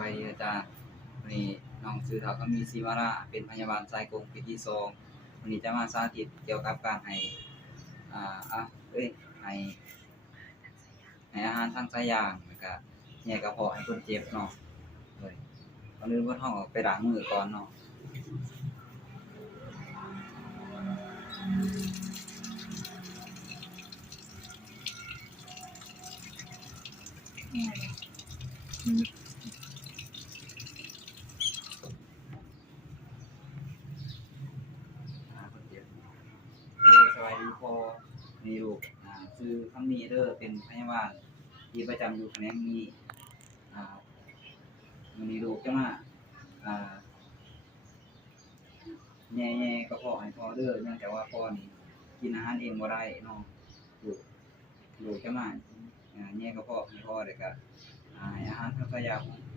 วัสดีอาจารย์วันนี้น้องชื่อเขาก็มีศิวาระเป็นพยาบาลสายกงปีที่2วันนี้จะมาสาธิตเกี่ยวกับการให้อ่าอ่ะเอ้ยให้ให้อาหารทางสายยางแล้วก็แยกกระเพาะให้คนเจ็บเนาะเลยก่อนอื่นบ่ต้องออกไปล้างมือก่อนเนาะคนเจ็บสวัสดีพ่อนี่ลูกชื่อคำนี้เด้อเป็นพยาบาลที่ประจำอยู่แผนกนี้อ่ามื้อนี้ลูกจะมาอ่า แย่ๆกระเพาะให้พ่อเด้อเนื่องจากว่าพ่อนี่กินอาหารเองบ่ได้เนาะลูกจะมาแย่กระเพาะให้พ่อแล้วก็ให้อาหารทางสายยาง